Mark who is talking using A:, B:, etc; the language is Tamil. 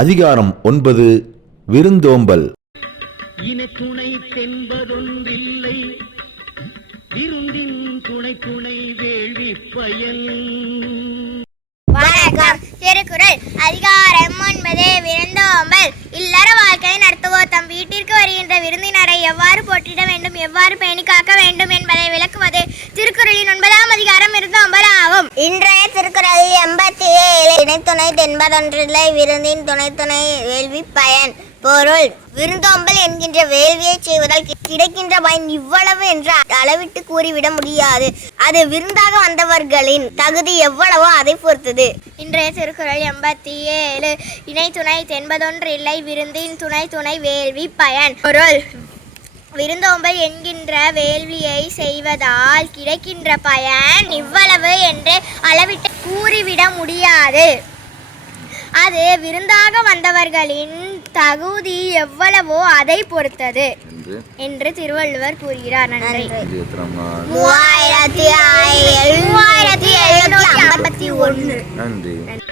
A: அதிகாரம் ஒன்பது விருந்தோம்பல்.
B: இன துணை தென்பதொன்றில்லை. விருந்தின் துணை துணை வேள்வி பயன்.
C: வணக்கம். திருக்குறள் அதிகாரம் ஒன்பது விருந்தோம்பல். இல்லற வாழ்க்கை நடத்துவோர் தம் வீட்டிற்கு வருகின்ற விருந்தினரை எவ்வாறு போற்றிட வேண்டும்? எவ்வாறு பேணி காக்க வேண்டும் என்பதை விளக்குவது திருக்குறளின் ஒன்பதாம் அதிகாரம் விருந்தோம்பல் ஆகும் இன்றைய திருக்குறள் எண்பத்தி ஏழு இணைத்துணை தென்பதொன்றில்லை விருந்தின் துணை துணை வேள்வி பயன். பொருள் விருந்தோம்பல் என்கின்ற வேள்வியை செய்வதால் கிடைக்கின்ற பயன் இவ்வளவு என்று அளவிட்டு கூறிவிட முடியாது. அது விருந்தாக வந்தவர்களின் தகுதி எவ்வளவோ அதை பொறுத்தது. இன்றைய திருக்குறள் எண்பத்தி ஏழு இணை துணை தென்பதொன்று இல்லை விருந்தின் துணை துணை வேள்வி பயன். பொருள் விருந்தோம்பல் என்கின்ற வேள்வியை செய்வதால் கிடைக்கின்ற பயன் இவ்வளவு என்று அளவிட்டு கூறிவிட முடியாது. அது விருந்தாக வந்தவர்களின் தகுதி எவ்வளவோ அதை பொறுத்தது.
D: என்று
C: திருவள்ளுவர் கூறுகிறார். நன்றி. மூவாயிரத்தி மூவாயிரத்தி எழுநூத்தி ஐம்பத்தி ஒன்று.
D: நன்றி.